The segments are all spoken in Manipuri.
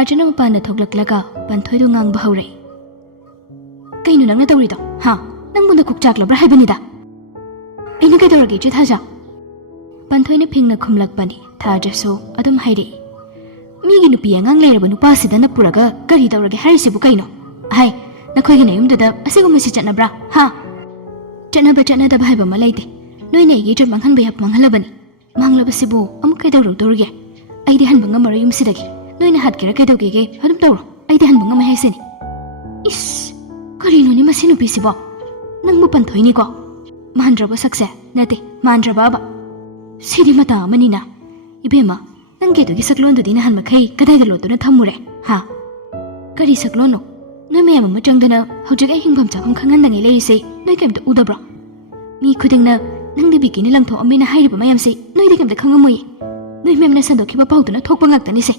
ꯊꯥꯖꯅ ꯃꯄꯥꯟꯗ ꯊꯣꯛꯂꯛꯂꯒ ꯄꯟꯊꯣꯏꯗꯨ ꯉꯥꯡꯕ ꯍꯧꯔꯛꯏ. ꯀꯩꯅꯣ ꯅꯪꯅ ꯇꯧꯔꯤꯗꯣ? ꯍꯥ, ꯅꯪꯕꯨ ꯅꯀꯣꯛ ꯆꯥꯛꯂꯕ꯭ꯔꯥ ꯍꯥꯏꯕꯅꯤꯗ. ꯑꯩꯅ ꯀꯩꯗꯧꯔꯒꯦ ꯏꯆꯦ ꯊꯥꯖ? ꯄꯟꯊꯣꯏꯅ ꯐꯤꯡꯅ ꯈꯨꯝꯂꯛꯄꯅꯤ. ꯊꯥꯖꯁꯨ ꯑꯗꯨꯝ ꯍꯥꯏꯔꯛꯏ. ꯃꯤꯒꯤ ꯅꯨꯄꯤ ꯑꯉꯥꯡ ꯂꯩꯔꯕ ꯅꯨꯄꯥꯁꯤꯗꯅ ꯄꯨꯔꯒ ꯀꯔꯤ ꯇꯧꯔꯒꯦ ꯍꯥꯏꯔꯤꯁꯤꯕꯨ ꯀꯩꯅꯣ? ꯍꯥꯏ, ꯅꯈꯣꯏꯒꯤ ꯅꯌꯨꯝꯗꯨꯗ ꯑꯁꯤꯒꯨꯝꯕꯁꯤ ꯆꯠꯅꯕ꯭ꯔꯥ? ꯍꯥ? ꯆꯠꯅꯕ ꯆꯠꯅꯗꯕ ꯍꯥꯏꯕ ꯑꯃ ꯂꯩꯇꯦ. ꯅꯣꯏꯅ ꯑꯩꯒꯤ ꯏꯖꯠ ꯃꯥꯡꯍꯟꯕ ꯌꯥꯕ ꯃꯥꯡꯍꯜꯂꯕꯅꯤ. ꯃꯥꯡꯂꯕꯁꯤꯕꯨ ꯑꯃꯨꯛ ꯀꯩꯗꯧꯔꯛꯇꯧꯔꯤꯒꯦ? ꯑꯩꯗꯤ ꯍꯟꯕ ꯉꯝꯃꯔꯣꯏ ꯌꯨꯝꯁꯤꯗꯒꯤ. ꯅꯣꯏꯅ ꯍꯥꯠꯀꯦꯔꯥ ꯀꯩꯗꯧꯒꯦꯒꯦ ꯑꯗꯨꯝ ꯇꯧꯔꯣ. ꯑꯩꯗꯤ ꯍꯟꯕ ꯉꯝꯃꯣꯏ ꯍꯥꯏꯁꯤꯅꯤ. ꯏꯁ, ꯀꯔꯤꯅꯣꯅꯦ ꯃꯁꯤ ꯅꯨꯄꯤꯁꯤꯕꯣ? ꯅꯪꯕꯨ ꯄꯟꯊꯣꯏꯅꯤꯀꯣ? ꯃꯥꯟꯗ꯭ꯔꯕ ꯁꯛꯁꯦ? ꯅꯠꯇꯦ, ꯃꯥꯟꯗ꯭ꯔꯕꯕ? ꯁꯤꯗꯤ ꯃꯇꯥ ꯑꯃꯅꯤꯅ. ꯏꯕꯦꯝꯃ, ꯅꯪꯒꯤ ꯑꯗꯨꯒꯤ ꯁꯛꯂꯣꯟꯗꯨꯗꯤ ꯅꯍꯥꯟ ꯃꯈꯩ ꯀꯗꯥꯏꯗ ꯂꯣꯠꯇꯨꯅ ꯊꯝꯃꯨꯔꯦ? ꯍꯥ? ꯀꯔꯤ ꯁꯛꯂꯣꯟꯅꯣ? ꯅꯣꯏ ꯃꯌꯥꯝ ꯑꯃ ꯆꯪꯗꯅ ꯍꯧꯖꯤꯛ ꯑꯩ ꯍꯤꯡꯐꯝ ꯆꯥꯐꯝ ꯈꯪꯍꯟꯗꯉꯩ ꯂꯩꯔꯤꯁꯦ ꯅꯣꯏ ꯀꯩꯝꯇ ꯎꯗꯕ꯭ꯔꯣ? ꯃꯤ ꯈꯨꯗꯤꯡꯅ ꯅꯪꯗꯤ ꯕꯤꯀꯤꯅꯤ ꯂꯪꯊꯣꯛꯑꯝꯃꯦꯅ ꯍꯥꯏꯔꯤꯕ ꯃꯌꯥꯝꯁꯦ ꯅꯣꯏꯗꯤ ꯀꯩꯝꯇ ꯈꯪꯉꯝꯃꯣꯏꯌꯦ. ꯅꯣꯏ ꯃꯦꯝꯅ ꯁꯟꯗꯣꯛꯈꯤꯕ ꯄꯥꯎꯗꯨꯅ ꯊꯣꯛꯄ ꯉꯥꯛꯇꯅꯤꯁꯦ.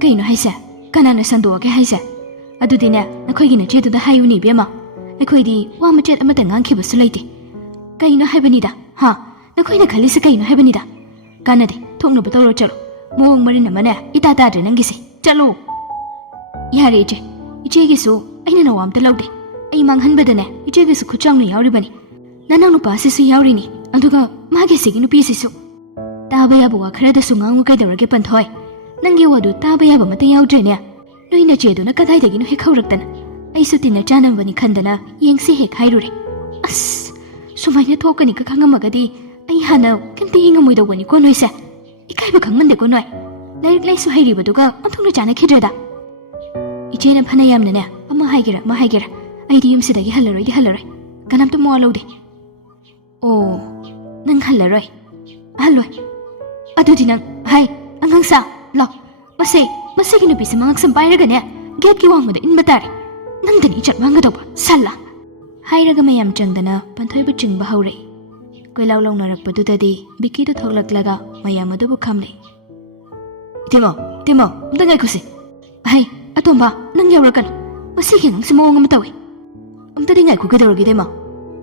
ꯀꯩꯅꯣ ꯍꯥꯏꯁꯦ? ꯀꯅꯥꯅ ꯁꯟꯗꯣꯛꯑꯒꯦ ꯍꯥꯏꯁꯦ? ꯑꯗꯨꯗꯤꯅꯦ, ꯅꯈꯣꯏꯒꯤ ꯅꯆꯦꯗꯨꯗ ꯍꯥꯏꯌꯨꯅꯦ ꯏꯕꯦꯝꯃ. ꯑꯩꯈꯣꯏꯗꯤ ꯋꯥ ꯃꯆꯦꯠ ꯑꯃꯠꯇ ꯉꯥꯡꯈꯤꯕꯁꯨ ꯂꯩꯇꯦ. ꯀꯩꯅꯣ ꯍꯥꯏꯕꯅꯤꯗ? ꯍꯥ? ꯅꯈꯣꯏꯅ ꯈꯜꯂꯤꯁꯦ ꯀꯩꯅꯣ ꯍꯥꯏꯕꯅꯤꯗ? ꯀꯥꯟꯅꯗꯦ, ꯊꯣꯛꯅꯕ ꯇꯧꯔꯣ ꯆꯠꯂꯣ. ꯃꯑꯣꯡ ꯃꯔꯤꯟ ꯑꯃꯅꯦ ꯏꯇꯥ ꯇꯥꯗ꯭ꯔꯦ ꯅꯪꯒꯤꯁꯦ. ꯆꯠꯂꯣ. ꯌꯥꯔꯦ ꯏꯆꯦ. ꯏꯆꯦꯒꯤꯁꯨ ꯑꯩꯅ ꯅꯋꯥ ꯑꯝꯇ ꯂꯧꯗꯦ. ꯑꯩ ꯃꯥꯡꯍꯟꯕꯗꯅꯦ ꯏꯆꯦꯒꯤꯁꯨ ꯈꯨꯠ ꯆꯥꯎꯅ ꯌꯥꯎꯔꯤꯕꯅꯤ. ꯅꯅꯥꯎ ꯅꯨꯄꯥꯁꯤꯁꯨ ꯌꯥꯎꯔꯤꯅꯤ. ꯑꯗꯨꯒ ꯃꯥꯒꯤ ꯁꯤꯒꯤ ꯅꯨꯄꯤꯁꯤꯁꯨ. ꯇꯥꯕ ꯌꯥꯕ ꯋꯥ ꯈꯔꯗꯁꯨ ꯉꯥꯡꯉꯨ ꯀꯩꯗꯧꯔꯒꯦ ꯄꯟꯊꯣꯏ? ꯅꯪꯒꯤ ꯋꯥꯗꯨ ꯇꯥꯕ ꯌꯥꯕ ꯑꯃꯠꯇ ꯌꯥꯎꯗ꯭ꯔꯦꯅꯦ. ꯅꯣꯏ ꯅꯆꯦꯗꯨꯅ ꯀꯗꯥꯏꯗꯒꯤꯅꯣ ꯍꯦꯛ ꯍꯧꯔꯛꯇꯅ ꯑꯩꯁꯨ ꯇꯤꯟꯅ ꯆꯥꯅꯕꯅꯤ ꯈꯟꯗꯅ ꯌꯦꯡꯁꯤ ꯍꯦꯛ ꯍꯥꯏꯔꯨꯔꯦ. ꯑꯁ, ꯁꯨꯃꯥꯏꯅ ꯊꯣꯛꯀꯅꯤꯒ ꯈꯪꯉꯝꯃꯒꯗꯤ ꯑꯩ ꯍꯥꯟꯅ ꯀꯩꯝꯇ ꯌꯦꯡꯉꯝꯃꯣꯏꯗꯧꯕꯅꯤꯀꯣ ꯅꯣꯏꯁꯦ. ꯏꯀꯥꯏꯕ ꯈꯪꯃꯟꯗꯦꯀꯣ ꯅꯣꯏ. ꯂꯥꯏꯔꯤꯛ ꯂꯥꯏꯁꯨ ꯍꯩꯔꯤꯕꯗꯨꯒ ꯑꯣꯟꯊꯣꯛꯅ ꯆꯥꯅꯈꯤꯗ꯭ꯔꯦꯗ. ꯏꯆꯦꯅ ꯐꯅ ꯌꯥꯝꯅꯅꯦ ꯑꯃ ꯍꯥꯏꯒꯦꯔꯥ ꯑꯃ ꯍꯥꯏꯒꯦꯔꯥ ꯑꯩꯗꯤ ꯌꯨꯝꯁꯤꯗꯒꯤ ꯍꯜꯂꯔꯣꯏꯗꯤ ꯍꯜꯂꯔꯣꯏ. ꯀꯅꯥꯝꯇ ꯃꯋꯥ ꯂꯧꯗꯦ. ꯑꯣ, ꯅꯪ ꯍꯜꯂꯔꯣꯏ? ꯍꯜꯂꯣꯏ. ꯑꯗꯨꯗꯤ ꯅꯪ, ꯍꯥꯏ ꯑꯉꯥꯡꯁꯥ, ꯂꯥꯎ. ꯃꯁꯤꯒꯤ ꯅꯨꯄꯤꯁꯦ ꯃꯉꯛꯁꯝ ꯄꯥꯏꯔꯒꯅꯦ ꯒꯦꯠꯀꯤ ꯋꯥꯡꯃꯗ ꯏꯟꯕ ꯇꯥꯔꯦ. ꯅꯪꯗꯅꯤ ꯏꯖꯠ ꯃꯥꯡꯒꯗꯧꯕ ꯁꯜꯂꯥ. ꯍꯥꯏꯔꯒ ꯃꯌꯥꯝ ꯆꯪꯗꯅ ꯄꯟꯊꯣꯏꯕꯨ ꯆꯤꯡꯕ ꯍꯧꯔꯛꯏ. ꯀꯣꯏꯂꯥꯎ ꯂꯧꯅꯔꯛꯄꯗꯨꯗꯗꯤ ꯕꯤꯀꯤꯗꯨ ꯊꯣꯛꯂꯛꯂꯒ ꯃꯌꯥꯝ ꯑꯗꯨꯕꯨ ꯈꯝꯂꯦ. ꯏꯇꯦꯃꯣ, ꯑꯝꯇ ꯉꯥꯏꯈꯣꯁꯦ. ꯍꯩ, ꯑꯇꯣꯝꯕ, ꯅꯪ ꯌꯧꯔꯛꯀꯅꯨ. ꯃꯁꯤꯒꯤ ꯑꯉꯥꯡꯁꯦ ꯃꯑꯣꯡ ꯑꯃ ꯇꯧꯏ. ꯑꯝꯇꯗꯤ ꯉꯥꯏꯈꯣ ꯀꯩꯗꯧꯔꯒꯦ ꯏꯇꯦꯃꯣ?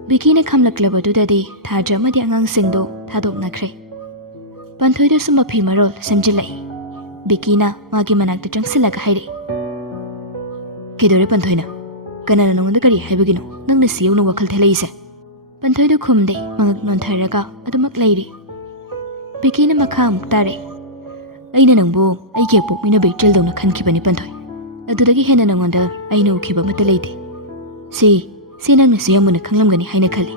ꯕꯤꯀꯤꯅ ꯈꯝꯂꯛꯂꯕꯗꯨꯗꯗꯤ ꯊꯥꯖ ꯑꯃꯗꯤ ꯑꯉꯥꯡꯁꯤꯡꯗꯨ ꯊꯥꯗꯣꯛꯅꯈ꯭ꯔꯦ. ꯄꯟꯊꯣꯏꯗꯨꯁꯨ ꯃꯐꯤ ꯃꯔꯣꯜ ꯁꯦꯝꯖꯤꯜꯂꯛꯏ. ꯕꯤꯀꯤꯅ ꯃꯥꯒꯤ ꯃꯅꯥꯛꯇ ꯆꯪꯁꯤꯜꯂꯒ ꯍꯥꯏꯔꯛꯏ. ꯀꯩꯗꯧꯔꯦ ꯄꯟꯊꯣꯏꯅ? ꯀꯅꯥꯅ ꯅꯉꯣꯟꯗ ꯀꯔꯤ ꯍꯥꯏꯕꯒꯤꯅꯣ ꯅꯪꯅ ꯁꯤ ꯌꯧꯅ ꯋꯥꯈꯜ ꯊꯦꯜꯂꯛꯏꯁꯦ? ꯄꯟꯊꯣꯏꯗꯨ ꯈꯨꯝꯗꯦ, ꯃꯉꯛ ꯅꯣꯟꯊꯔꯒ ꯑꯗꯨꯃꯛ ꯂꯩꯔꯤ. ꯕꯤꯀꯤꯅ ꯃꯈꯥ ꯑꯃꯨꯛ ꯇꯥꯔꯛꯏ. ꯑꯩꯅ ꯅꯪꯕꯨ ꯑꯩꯒꯤ ꯄꯣꯛꯃꯤꯟꯅꯕ ꯏꯆꯦꯜꯗꯧꯅ ꯈꯟꯈꯤꯕꯅꯤ ꯄꯟꯊꯣꯏ. ꯑꯗꯨꯗꯒꯤ ꯍꯦꯟꯅ ꯅꯉꯣꯟꯗ ꯑꯩꯅ ꯎꯈꯤꯕ ꯑꯃꯠꯇ ꯂꯩꯇꯦ. ꯁꯤ ꯅꯪꯅꯁꯨ ꯌꯥꯝ ꯃꯨꯟꯅ ꯈꯪꯂꯝꯒꯅꯤ ꯍꯥꯏꯅ ꯈꯜꯂꯤ.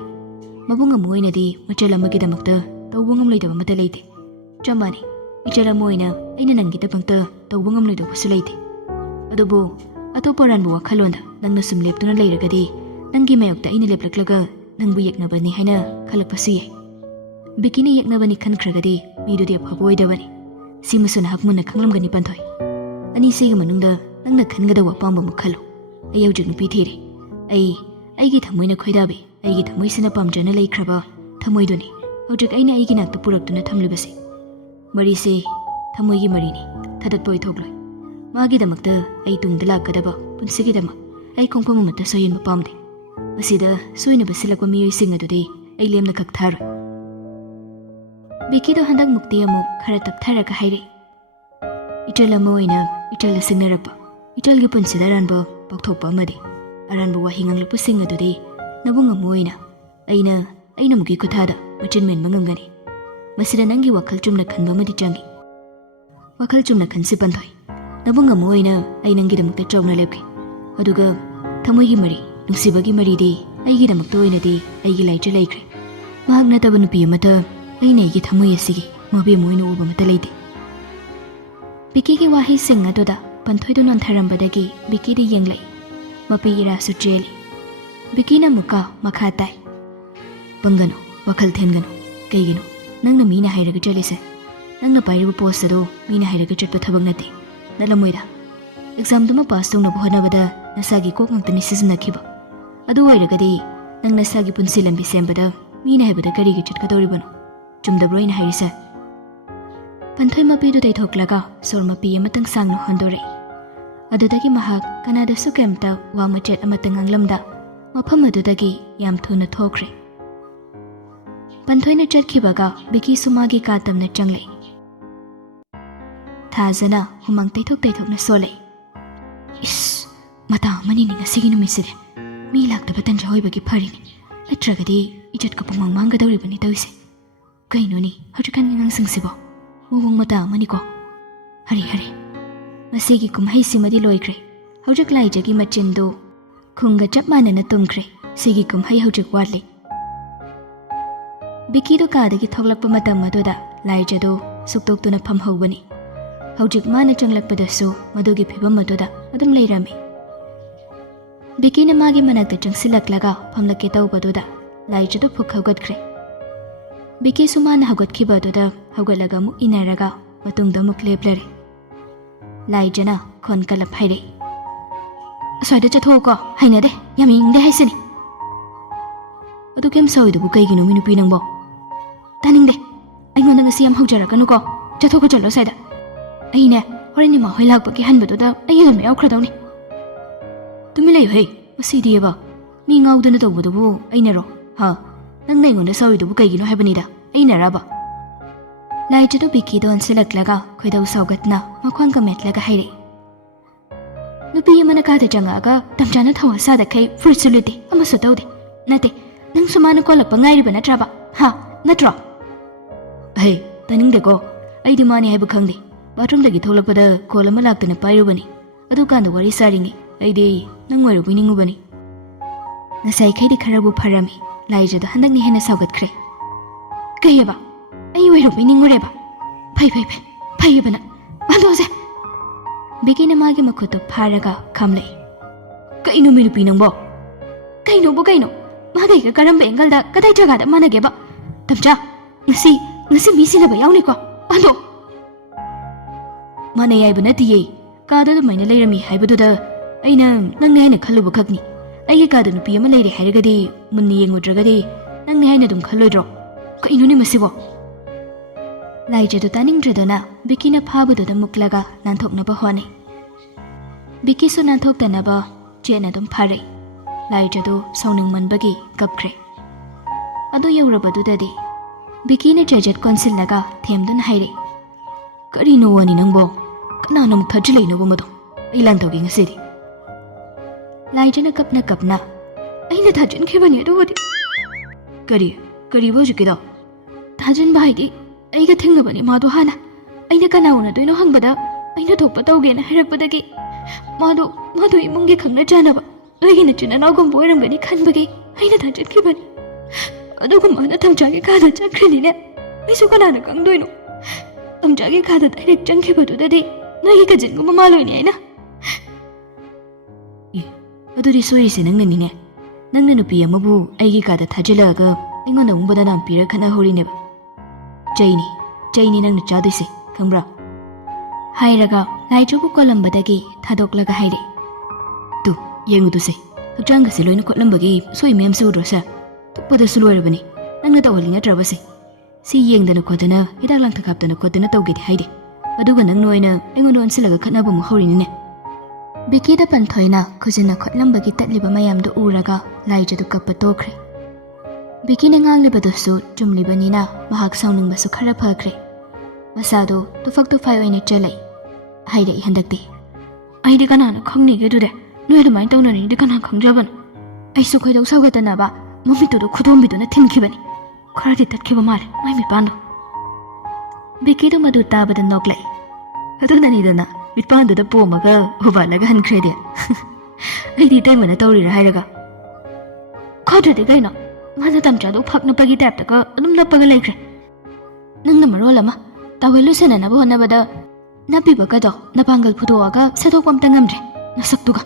ꯃꯕꯨꯡ ꯑꯃ ꯑꯣꯏꯅꯗꯤ ꯃꯆꯜ ꯑꯃꯒꯤꯗꯃꯛꯇ ꯇꯧꯕ ꯉꯝꯂꯣꯏꯗꯕ ꯑꯃꯠꯇ ꯂꯩꯇꯦ. ꯆꯞ ꯃꯥꯟꯅꯩ, ꯏꯆꯜ ꯑꯃ ꯑꯣꯏꯅ ꯑꯩꯅ ꯅꯪꯒꯤꯗꯃꯛꯇ ꯇꯧꯕ ꯉꯝꯂꯣꯏꯗꯕꯁꯨ ꯂꯩꯇꯦ. ꯑꯗꯨꯕꯨ ꯑꯇꯣꯞꯄ ꯑꯔꯥꯟꯕ ꯋꯥꯈꯜꯂꯣꯟꯗ ꯅꯪꯅ ꯁꯨꯝ ꯂꯦꯞꯇꯨꯅ ꯂꯩꯔꯒꯗꯤ ꯅꯪꯒꯤ ꯃꯥꯌꯣꯛꯇ ꯑꯩꯅ ꯂꯦꯞꯂꯛꯂꯒ ꯅꯪꯕꯨ ꯌꯦꯛꯅꯕꯅꯤ ꯍꯥꯏꯅ ꯈꯜꯂꯛꯄꯁꯨ ꯌꯥꯏ. ꯕꯤꯀꯤꯅ ꯌꯦꯛꯅꯕꯅꯤ ꯈꯟꯈ꯭ꯔꯒꯗꯤ ꯃꯤꯗꯨꯗꯤ ꯑꯐꯕ ꯑꯣꯏꯗꯕꯅꯤ. ꯁꯤꯃꯁꯨ ꯅꯍꯥꯛ ꯃꯨꯟꯅ ꯈꯪꯂꯝꯒꯅꯤ ꯄꯟꯊꯣꯏ. ꯑꯅꯤꯁꯤꯒꯤ ꯃꯅꯨꯡꯗ ꯅꯪꯅ ꯈꯟꯒꯗꯕ ꯑꯄꯥꯝꯕ ꯑꯃ ꯈꯜꯂꯨ. ꯑꯩ ꯍꯧꯖꯤꯛ ꯅꯨꯄꯤ ꯊꯤꯔꯦ. ꯑꯩꯒꯤ ꯊꯃꯣꯏꯅ ꯈꯣꯏꯗꯥꯕꯤ, ꯑꯩꯒꯤ ꯊꯃꯣꯏꯁꯤꯅ ꯄꯥꯝꯖꯅ ꯂꯩꯈ꯭ꯔꯕ ꯊꯃꯣꯏꯗꯨꯅꯤ ꯍꯧꯖꯤꯛ ꯑꯩꯅ ꯑꯩꯒꯤ ꯅꯥꯛꯇ ꯄꯨꯔꯛꯇꯨꯅ ꯊꯝꯂꯤꯕꯁꯦ. ꯃꯔꯤꯁꯦ ꯊꯃꯣꯏꯒꯤ ꯃꯔꯤꯅꯤ, ꯊꯗꯠꯄ ꯑꯣꯏꯊꯣꯛꯂꯣꯏ. ꯃꯥꯒꯤꯗꯃꯛꯇ ꯑꯩ ꯇꯨꯡꯗ ꯂꯥꯛꯀꯗꯕ ꯄꯨꯟꯁꯤꯒꯤꯗꯃꯛ ꯑꯩ ꯈꯣꯡꯐꯝ ꯑꯃꯠꯇ ꯁꯣꯏꯍꯟꯕ ꯄꯥꯝꯗꯦ. ꯃꯁꯤꯗ ꯁꯣꯏꯅꯕ ꯁꯤꯜꯂꯛꯄ ꯃꯤꯑꯣꯏꯁꯤꯡ ꯑꯗꯨꯗꯤ ꯑꯩ ꯂꯦꯝꯅ ꯀꯛꯊꯔꯣꯏ. ꯕꯤꯀꯤꯗꯣ ꯍꯟꯗꯛ ꯃꯨꯛꯇꯤ ꯑꯃꯨꯛ ꯈꯔ ꯇꯞꯊꯔꯒ ꯍꯥꯏꯔꯛꯏ. ꯏꯆꯜ ꯑꯃ ꯑꯣꯏꯅ ꯏꯆꯜꯗ ꯁꯤꯡꯅꯔꯛꯄ, ꯏꯆꯜꯒꯤ ꯄꯨꯟꯁꯤꯗ ꯑꯔꯥꯟꯕ ꯄꯥꯎꯊꯣꯛꯄ ꯑꯃꯗꯤ ꯑꯔꯥꯟꯕ ꯋꯥꯍꯩ ꯉꯥꯡꯂꯛꯄꯁꯤꯡ ꯑꯗꯨꯗꯤ ꯅꯕꯨꯡ ꯑꯃ ꯑꯣꯏꯅ ꯑꯩꯅ ꯑꯃꯨꯛꯀꯤ ꯈꯨꯠꯊꯥꯗ ꯃꯆꯤꯟ ꯃꯦꯟꯕ ꯉꯝꯒꯅꯤ. ꯃꯁꯤꯗ ꯅꯪꯒꯤ ꯋꯥꯈꯜ ꯆꯨꯝꯅ ꯈꯟꯕ ꯑꯃꯗꯤ ꯆꯪꯏ. ꯋꯥꯈꯜ ꯆꯨꯝꯅ ꯈꯟꯁꯤ ꯄꯟꯊꯣꯏ. ꯅꯕꯨꯡ ꯑꯃ ꯑꯣꯏꯅ ꯑꯩ ꯅꯪꯒꯤꯗꯃꯛꯇ ꯆꯥꯎꯅ ꯂꯦꯞꯈꯤ. ꯑꯗꯨꯒ ꯊꯃꯣꯏꯒꯤ ꯃꯔꯤ, ꯅꯨꯡꯁꯤꯕꯒꯤ ꯃꯔꯤꯗꯤ ꯑꯩꯒꯤꯗꯃꯛꯇ ꯑꯣꯏꯅꯗꯤ ꯑꯩꯒꯤ ꯂꯥꯏꯆ ꯂꯩꯈ꯭ꯔꯦ. ꯃꯍꯥꯛ ꯅꯠꯇꯕ ꯅꯨꯄꯤ ꯑꯃꯠꯇ ꯑꯩꯅ ꯑꯩꯒꯤ ꯊꯃꯣꯏ ꯑꯁꯤꯒꯤ ꯃꯕꯦꯝ ꯑꯣꯏꯅ ꯎꯕ ꯑꯃꯠꯇ ꯂꯩꯇꯦ. ꯕꯤꯀꯤꯒꯤ ꯋꯥꯍꯩꯁꯤꯡ ꯑꯗꯨꯗ ꯄꯟꯊꯣꯏꯗꯨ ꯅꯣꯟꯊꯔꯝꯕꯗꯒꯤ ꯕꯤꯀꯤꯗ ꯌꯦꯡꯂꯛꯏ. ꯃꯄꯤ ꯏꯔꯥꯁꯨ ꯆꯦꯜꯂꯤ. ꯕꯤꯀꯤꯅ ꯑꯃꯨꯛꯀ ꯃꯈꯥ ꯇꯥꯏ. ꯄꯪꯒꯅꯨ, ꯋꯥꯈꯜ ꯊꯦꯟꯒꯅꯨ. ꯀꯩꯒꯤꯅꯣ ꯅꯪꯅ ꯃꯤꯅ ꯍꯥꯏꯔꯒ ꯆꯠꯂꯤꯁꯦ? ꯅꯪꯅ ꯄꯥꯏꯔꯤꯕ ꯄꯣꯁ ꯑꯗꯨ ꯃꯤꯅ ꯍꯥꯏꯔꯒ ꯆꯠꯄ ꯊꯕꯛ ꯅꯠꯇꯦ. ꯅꯠꯂꯝꯃꯣꯏꯗ. ꯑꯦꯛꯖꯥꯝꯗꯨꯃ ꯄꯥꯁ ꯇꯧꯅꯕ ꯍꯣꯠꯅꯕꯗ ꯅꯁꯥꯒꯤ ꯀꯣꯛ ꯉꯥꯛꯇꯅꯤ ꯁꯤꯖꯤꯟꯅꯈꯤꯕ. ꯑꯗꯨ ꯑꯣꯏꯔꯒꯗꯤ ꯅꯪ ꯅꯁꯥꯒꯤ ꯄꯨꯟꯁꯤ ꯂꯝꯕꯤ ꯁꯦꯝꯕꯗ ꯃꯤꯅ ꯍꯥꯏꯕꯗ ꯀꯔꯤꯒꯤ ꯆꯠꯀꯗꯧꯔꯤꯕꯅꯣ? ꯆꯨꯝꯗꯕ꯭ꯔꯣ ꯑꯩꯅ ꯍꯥꯏꯔꯤꯁꯦ? ꯄꯟꯊꯣꯏ ꯃꯄꯤꯗꯨ ꯇꯩꯊꯣꯛꯂꯒ ꯁꯣꯔ ꯃꯄꯤ ꯑꯃꯇꯪ ꯁꯥꯡꯅ ꯍꯣꯟꯗꯣꯔꯛꯏ. ꯑꯗꯨꯗꯒꯤ ꯃꯍꯥꯛ ꯀꯅꯥꯗꯁꯨ ꯀꯩꯝꯇ ꯋꯥ ꯃꯆꯦꯠ ꯑꯃꯠꯇ ꯉꯥꯡꯂꯝꯗ ꯃꯐꯝ ꯑꯗꯨꯗꯒꯤ ꯌꯥꯝ ꯊꯨꯅ ꯊꯣꯛꯈ꯭ꯔꯦ. ꯄꯟꯊꯣꯏꯅ ꯆꯠꯈꯤꯕꯒ ꯕꯤꯀꯤꯁꯨ ꯃꯥꯒꯤ ꯀꯥ ꯇꯝꯅ ꯆꯪꯂꯛꯏ. ꯊꯥꯖꯅ ꯍꯨꯃꯥꯡ ꯇꯩꯊꯣꯛꯅ ꯁꯣꯜꯂꯦ. ꯏꯁ, ꯃꯇꯥ ꯑꯃꯅꯤꯅꯦ ꯉꯁꯤꯒꯤ ꯅꯨꯃꯤꯠꯁꯤꯗꯤ. ꯃꯤ ꯂꯥꯛꯇꯕ ꯇꯟꯖꯥ ꯑꯣꯏꯕꯒꯤ ꯐꯔꯤꯅꯤ. ꯅꯠꯇ꯭ꯔꯒꯗꯤ ꯏꯖꯠꯀ ꯄꯨꯡꯃꯥꯡ ꯃꯥꯡꯒꯗꯧꯔꯤꯕꯅꯤ ꯇꯧꯔꯤꯁꯦ. ꯀꯩꯅꯣꯅꯤ ꯍꯧꯖꯤꯛꯀꯥꯟꯒꯤ ꯑꯉꯥꯡꯁꯤꯡꯁꯤꯕꯣ, ꯃꯑꯣꯡ ꯃꯇꯥ ꯑꯃꯅꯤꯀꯣ. ꯍꯔꯦ ꯃꯁꯤꯒꯤ ꯀꯨꯝꯍꯩꯁꯤꯃꯗꯤ ꯂꯣꯏꯈ꯭ꯔꯦ. ꯍꯧꯖꯤꯛ ꯂꯥꯏꯖꯒꯤ ꯃꯆꯤꯟꯗꯨ ꯈꯨꯡꯒ ꯆꯞ ꯃꯥꯟꯅꯅ ꯇꯨꯝꯈ꯭ꯔꯦ. ꯁꯤꯒꯤ ꯀꯨꯝꯍꯩ ꯍꯧꯖꯤꯛ ꯋꯥꯠꯂꯤ. ꯕꯤꯀꯤꯗꯨ ꯀꯥꯗꯒꯤ ꯊꯣꯛꯂꯛꯄ ꯃꯇꯝ ꯑꯗꯨꯗ ꯂꯥꯏꯖꯗꯨ ꯁꯨꯛꯇꯣꯛꯇꯨꯅ ꯐꯝꯍꯧꯕꯅꯤ. ꯍꯧꯖꯤꯛ ꯃꯥꯅ ꯆꯪꯂꯛꯄꯗꯁꯨ ꯃꯗꯨꯒꯤ ꯐꯤꯕꯝ ꯑꯗꯨꯗ ꯑꯗꯨꯝ ꯂꯩꯔꯝꯃꯤ. ꯕꯤꯀꯤꯅ ꯃꯥꯒꯤ ꯃꯅꯥꯛꯇ ꯆꯪꯁꯤꯜꯂꯛꯂꯒ ꯐꯝꯂꯛꯀꯦ ꯇꯧꯕꯗꯨꯗ ꯂꯥꯏꯖꯗꯨ ꯐꯨꯛ ꯍꯧꯒꯠꯈ꯭ꯔꯦ. ꯕꯤꯀꯤꯁꯨ ꯃꯥꯅ ꯍꯧꯒꯠꯈꯤꯕ ꯑꯗꯨꯗ ꯍꯧꯒꯠꯂꯒ ꯑꯃꯨꯛ ꯏꯟꯅꯔꯒ ꯃꯇꯨꯡꯗ ꯑꯃꯨꯛ ꯂꯦꯞꯂꯔꯦ. ꯂꯥꯏꯖꯅ ꯈꯣꯟ ꯀꯜꯂꯞ ꯍꯥꯏꯔꯦ. ꯑꯁ꯭ꯋꯥꯏꯗ ꯆꯠꯊꯣꯛꯎꯀꯣ, ꯍꯩꯅꯗꯦ, ꯌꯥꯝ ꯌꯦꯡꯅꯤꯡꯗꯦ ꯍꯥꯏꯁꯤꯅꯤ. ꯑꯗꯨ ꯀꯩꯝ ꯁꯧꯏꯗꯨꯕꯨ ꯀꯩꯒꯤꯅꯣ ꯃꯤ ꯅꯨꯄꯤ ꯅꯪꯕꯣ? ꯇꯥꯅꯤꯡꯗꯦ, ꯑꯩꯉꯣꯟꯗ ꯉꯁꯤ ꯌꯥꯝ ꯍꯧꯖꯔꯛꯀꯅꯨꯀꯣ. ꯆꯠꯊꯣꯛꯀ ꯆꯠꯂꯣ ꯁ꯭ꯋꯥꯏꯗ. ꯑꯩꯅꯦ ꯍꯣꯔꯦꯟ ꯏꯃꯥ ꯍꯣꯏ ꯂꯥꯛꯄꯒꯤ ꯍꯟꯕꯗꯨꯗ ꯑꯩ ꯑꯗꯨꯝ ꯌꯥꯎꯈ꯭ꯔꯗꯧꯅꯤ. ꯇꯨꯃꯤꯟ ꯂꯩꯌꯨꯍꯦ, ꯃꯁꯤꯗꯤꯕ ꯃꯤ ꯉꯥꯎꯗꯅ ꯇꯧꯕꯗꯨꯕꯨ ꯑꯩꯅꯔꯣ? ꯍꯥ, ꯅꯪꯅ ꯑꯩꯉꯣꯟꯗ ꯁꯧꯏꯗꯨꯕꯨ ꯀꯩꯒꯤꯅꯣ ꯍꯥꯏꯕꯅꯤꯗ, ꯑꯩꯅꯔꯕ? ꯂꯥꯏꯖꯗꯨ ꯕꯤꯀꯤꯗ ꯑꯣꯟꯁꯤꯜꯂꯛꯂꯒ ꯈꯣꯏꯗꯧ ꯁꯥꯎꯒꯠꯅ ꯃꯈ꯭ꯋꯥꯡꯒ ꯃꯦꯠꯂꯒ ꯍꯥꯏꯔꯛꯏ. ꯅꯨꯄꯤ ꯑꯃꯅ ꯀꯥꯗ ꯆꯪꯉꯛꯑꯒ ꯇꯝꯆꯥꯅ ꯊꯋꯥ ꯁꯥꯗꯈꯩ ꯐꯨꯔꯤꯠꯁꯨ ꯂꯤꯠꯇꯦ, ꯑꯃꯁꯨ ꯇꯧꯗꯦ. ꯅꯠꯇꯦ, ꯅꯪꯁꯨ ꯃꯥꯅ ꯀꯣꯜꯂꯛꯄ ꯉꯥꯏꯔꯤꯕ ꯅꯠꯇ꯭ꯔꯕ? ꯍꯥ, ꯅꯠꯇ꯭ꯔꯣ? ꯑꯍꯦ, ꯇꯥꯅꯤꯡꯗꯦꯀꯣ. ꯑꯩꯗꯤ ꯃꯥꯅꯤ ꯍꯥꯏꯕ ꯈꯪꯗꯦ. ꯕꯥꯊꯔꯨꯝꯗꯒꯤ ꯊꯣꯛꯂꯛꯄꯗ ꯀꯣꯜ ꯑꯃ ꯂꯥꯛꯇꯨꯅ ꯄꯥꯏꯔꯨꯕꯅꯤ. ꯑꯗꯨꯀꯥꯟꯗ ꯋꯥꯔꯤ ꯁꯥꯔꯤꯉꯩ ꯑꯩꯗꯤ ꯅꯪ ꯑꯣꯏꯔꯨꯕꯩ ꯅꯤꯡꯉꯨꯕꯅꯤ. ꯉꯁꯥꯏꯈꯩꯗꯤ ꯈꯔꯕꯨ ꯐꯔꯝꯃꯤ. ꯂꯥꯏꯖꯗꯣ ꯍꯟꯗꯛꯅꯤ ꯍꯦꯟꯅ ꯁꯥꯎꯒꯠꯈ꯭ꯔꯦ. ꯀꯩꯑꯕ? ꯑꯩ ꯑꯣꯏꯔꯨꯕꯩ ꯅꯤꯡꯉꯨꯔꯦꯕ? ꯐꯩꯌꯦꯕꯅ ꯃꯥꯟꯗꯣꯁꯦ. ꯕꯤꯀꯤꯅ ꯃꯥꯒꯤ ꯃꯈꯨꯠꯇꯨ ꯐꯥꯔꯒ ꯈꯝꯂꯛꯏ. ꯀꯩꯅꯣ ꯃꯤ ꯅꯨꯄꯤ ꯅꯪꯕꯣ? ꯀꯩꯅꯣꯕꯨ ꯀꯩꯅꯣ? ꯃꯥꯒꯩꯒ ꯀꯔꯝꯕ ꯑꯦꯡꯒꯜꯗ ꯀꯗꯥꯏ ꯖꯒꯥꯗ ꯃꯥꯟꯅꯒꯦꯕ? ꯇꯝꯆꯥ, ꯉꯁꯤ ꯃꯤ ꯁꯤꯟꯅꯕ ꯌꯥꯎꯅꯤꯀꯣ. ꯄꯥꯟꯗꯣ. ꯃꯥꯟꯅꯩ ꯍꯥꯏꯕ ꯅꯠꯇꯤꯌꯦ. ꯀꯥꯗ ꯑꯗꯨꯃꯥꯏꯅ ꯂꯩꯔꯝꯃꯤ ꯍꯥꯏꯕꯗꯨꯗ ꯑꯩꯅ ꯅꯪꯅꯦ ꯍꯥꯏꯅ ꯈꯜꯂꯨꯕ ꯈꯛꯅꯤ. ꯑꯩꯒꯤ ꯀꯥꯗ ꯅꯨꯄꯤ ꯑꯃ ꯂꯩꯔꯦ ꯍꯥꯏꯔꯒꯗꯤ ꯃꯨꯟꯅ ꯌꯦꯡꯉꯨꯗ꯭ꯔꯒꯗꯤ ꯅꯪꯅꯦ ꯍꯥꯏꯅ ꯑꯗꯨꯝ ꯈꯜꯂꯣꯏꯗ꯭ꯔꯣ? ꯀꯩꯅꯣꯅꯦ ꯃꯁꯤꯕꯣ? ꯂꯥꯏꯖꯗꯨ ꯇꯥꯅꯤꯡꯗ꯭ꯔꯗꯨꯅ ꯕꯤꯀꯤꯅ ꯐꯥꯕꯗꯨꯗ ꯃꯨꯛꯂꯒ ꯅꯥꯟꯊꯣꯛꯅꯕ ꯍꯣꯠꯅꯩ. ꯕꯤꯀꯤꯁꯨ ꯅꯥꯟꯊꯣꯛꯇꯅꯕ ꯆꯦꯠꯅ ꯑꯗꯨꯝ ꯐꯥꯔꯛꯏ. ꯂꯥꯏꯖꯗꯨ ꯁꯥꯎꯅꯤꯡꯃꯟꯕꯒꯤ ꯀꯞꯈ꯭ꯔꯦ. ꯑꯗꯨ ꯌꯧꯔꯕꯗꯨꯗꯗꯤ ꯕꯤꯀꯤꯅ ꯆꯦꯖꯠ ꯀꯣꯟꯁꯤꯜꯂꯒ ꯊꯦꯝꯗꯨꯅ ꯍꯥꯏꯔꯛꯏ. ꯀꯔꯤꯅꯣ ꯋꯥꯅꯤ ꯅꯪꯕꯣ? ꯀꯅꯥꯅ ꯑꯃꯨꯛ ꯊꯥꯖꯤꯜꯂꯛꯏꯅꯣꯕ ꯃꯗꯣ? ꯑꯩ ꯂꯥꯟꯊꯣꯛꯒꯦ ꯉꯁꯤꯗꯤ. ꯂꯥꯏꯖꯅ ꯀꯞꯅ ꯑꯩꯅ ꯊꯥꯖꯤꯟꯈꯤꯕꯅꯤ. ꯑꯗꯨꯕꯨꯗꯤ ꯀꯔꯤꯕ ꯍꯧꯖꯤꯛꯀꯤꯗꯣ? ꯊꯥꯖꯤꯟꯕ ꯍꯥꯏꯗꯤ ꯑꯩꯒ ꯊꯦꯡꯅꯕꯅꯤ ꯃꯥꯗꯣ ꯍꯥꯟꯅ. ꯑꯩꯅ ꯀꯅꯥ ꯎꯅꯗꯣꯏꯅꯣ ꯍꯪꯕꯗ ꯑꯩꯅ ꯊꯣꯛꯄ ꯇꯧꯒꯦꯅ ꯍꯥꯏꯔꯛꯄꯗꯒꯤ ꯃꯥꯗꯣ ꯏꯃꯨꯡꯒꯤ ꯈꯪꯅ ꯆꯥꯅꯕ ꯅꯣꯏꯒꯤ ꯅꯆꯤꯟ ꯅꯅꯥꯎꯒꯨꯝꯕ ꯑꯣꯏꯔꯝꯒꯅꯤ ꯈꯟꯕꯒꯤ ꯑꯩꯅ ꯊꯥꯖꯤꯟꯈꯤꯕꯅꯤ. ꯑꯗꯨꯒ ꯃꯥꯅ ꯇꯝꯆꯥꯒꯤ ꯀꯥꯗ ꯆꯪꯈ꯭ꯔꯤꯅꯤꯅꯦ. ꯑꯩꯁꯨ ꯀꯅꯥꯅ ꯈꯪꯗꯣꯏꯅꯣ? ꯇꯝꯆꯥꯒꯤ ꯀꯥꯗ ꯗꯥꯏꯔꯦꯛ ꯆꯪꯈꯤꯕꯗꯨꯗꯗꯤ ꯅꯣꯏꯒꯤ ꯀꯖꯤꯟꯒꯨꯝꯕ ꯃꯥꯜꯂꯣꯏꯅꯦ ꯑꯩꯅ. ꯑꯗꯨꯗꯤ ꯁꯣꯏꯔꯤꯁꯦ ꯅꯪꯅꯅꯤꯅꯦ. ꯅꯪꯅ ꯅꯨꯄꯤ ꯑꯃꯕꯨ ꯑꯩꯒꯤ ꯀꯥꯗ ꯊꯥꯖꯤꯜꯂꯛꯑꯒ ꯑꯩꯉꯣꯟꯗ ꯑꯃꯨꯛ ꯕꯗꯅꯥꯝ ꯄꯤꯔ ꯈꯠꯅꯍꯧꯔꯤꯅꯦꯕ. ꯆꯩꯅꯤ ꯅꯪꯅ ꯆꯥꯗꯣꯏꯁꯦ, ꯈꯪꯕ꯭ꯔꯥ? ꯍꯥꯏꯔꯒ ꯂꯥꯏꯖꯕꯨ ꯀꯣꯜꯂꯝꯕꯗꯒꯤ ꯊꯥꯗꯣꯛꯂꯒ ꯍꯥꯏꯔꯦ. ꯇꯨ ꯌꯦꯡꯉꯨꯗꯨꯁꯦ, ꯍꯛꯆꯥꯡꯒꯁꯦ ꯂꯣꯏꯅ ꯈꯣꯠꯂꯝꯕꯒꯤ ꯁꯣꯏ ꯃꯌꯥꯝꯁꯦ ꯎꯗ꯭ꯔꯣꯁꯦ? ꯇꯨꯞꯄꯗꯁꯨ ꯂꯣꯏꯔꯕꯅꯤ. ꯅꯪꯅ ꯇꯧꯍꯜꯂꯤ ꯅꯠꯇ꯭ꯔꯕꯁꯦ? ꯁꯤ ꯌꯦꯡꯗꯅ ꯈꯣꯠꯇꯅ ꯍꯤꯗꯥꯛ ꯂꯥꯡꯊꯛ ꯍꯥꯞꯇꯅ ꯈꯣꯠꯇꯅ ꯇꯧꯒꯦꯗꯤ ꯍꯥꯏꯗꯦ. ꯑꯗꯨꯒ ꯅꯪꯅ ꯑꯣꯏꯅ ꯑꯩꯉꯣꯟꯗ ꯑꯣꯟꯁꯤꯜꯂꯒ ꯈꯠꯅꯕ ꯑꯃꯨꯛ ꯍꯧꯔꯤꯅꯤꯅꯦ. ꯕꯤꯀꯤꯗ ꯄꯟꯊꯣꯏꯅ ꯈꯨꯖꯤꯟꯅ ꯈꯣꯠꯂꯝꯕꯒꯤ ꯇꯠꯂꯤꯕ ꯃꯌꯥꯝꯗꯨ ꯎꯔꯒ ꯂꯥꯏꯖꯗꯨ ꯀꯞꯄ ꯇꯣꯛꯈ꯭ꯔꯦ. ꯕꯤꯀꯤꯅ ꯉꯥꯡꯂꯤꯕꯗꯨꯁꯨ ꯆꯨꯝꯂꯤꯕꯅꯤꯅ ꯃꯍꯥꯛ ꯁꯥꯎꯅꯤꯡꯕꯁꯨ ꯈꯔ ꯐꯈ꯭ꯔꯦ. ꯃꯁꯥꯗꯨ ꯇꯨꯐꯛ ꯇꯨꯐꯥꯏ ꯑꯣꯏꯅ ꯆꯠꯂꯛꯏ. ꯍꯥꯏꯔꯛꯏ ꯍꯟꯗꯛꯇꯤ. ꯑꯩꯗꯤ ꯀꯅꯥꯅ ꯈꯪꯅꯤꯒꯦ ꯑꯗꯨꯗꯤ? ꯅꯣꯏ ꯑꯗꯨꯃꯥꯏꯅ ꯇꯧꯅꯔꯤꯗꯤ ꯀꯅꯥ ꯈꯪꯖꯕꯅꯣ? ꯑꯩꯁꯨ ꯈꯣꯏꯗꯧ ꯁꯧꯒꯠꯇꯅꯕ ꯃꯃꯤꯠꯇꯨꯗ ꯈꯨꯗꯣꯝꯕꯤꯗꯨꯅ ꯊꯤꯟꯈꯤꯕꯅꯤ. ꯈꯔꯗꯤ ꯇꯠꯈꯤꯕ ꯃꯥꯜꯂꯦ ꯃꯥꯏ ꯃꯤꯠꯄꯥꯟꯗꯣ. ꯕꯤꯀꯤꯗꯨ ꯃꯗꯨ ꯇꯥꯕꯗ ꯅꯣꯛꯂꯛꯏ. ꯑꯗꯨꯅꯅꯤꯗꯅ ꯃꯤꯠꯄꯥꯟꯗꯨꯗ ꯄꯣꯝꯃꯒ ꯎꯕꯥꯠꯂꯒ ꯍꯟꯈ꯭ꯔꯦꯗꯤ. ꯑꯩꯗꯤ ꯏꯇꯩꯃꯅ ꯇꯧꯔꯤꯔꯥ ꯍꯥꯏꯔꯒ. ꯈꯣꯠꯇ꯭ꯔꯗꯤ ꯀꯩꯅꯣ? ꯃꯥꯅ ꯇꯝꯆꯥꯗꯣ ꯐꯛ ꯅꯞꯄꯒꯤ ꯇꯥꯏꯞꯇꯒ ꯑꯗꯨꯝ ꯅꯞꯄꯒ ꯂꯩꯈ꯭ꯔꯦ. ꯅꯪꯅ ꯃꯔꯣꯜ ꯑꯃ ꯇꯥꯋꯦꯜ ꯂꯨꯁꯟꯅꯅꯕ ꯍꯣꯠꯅꯕꯗ ꯅꯞꯄꯤꯕꯒꯗꯣ ꯅꯄꯥꯡꯒꯜ ꯐꯨꯗꯣꯛꯑꯒ ꯁꯦꯠꯗꯣꯛꯄ ꯑꯝꯇ ꯉꯝꯗ꯭ꯔꯦ. ꯅꯁꯛꯇꯨꯒ.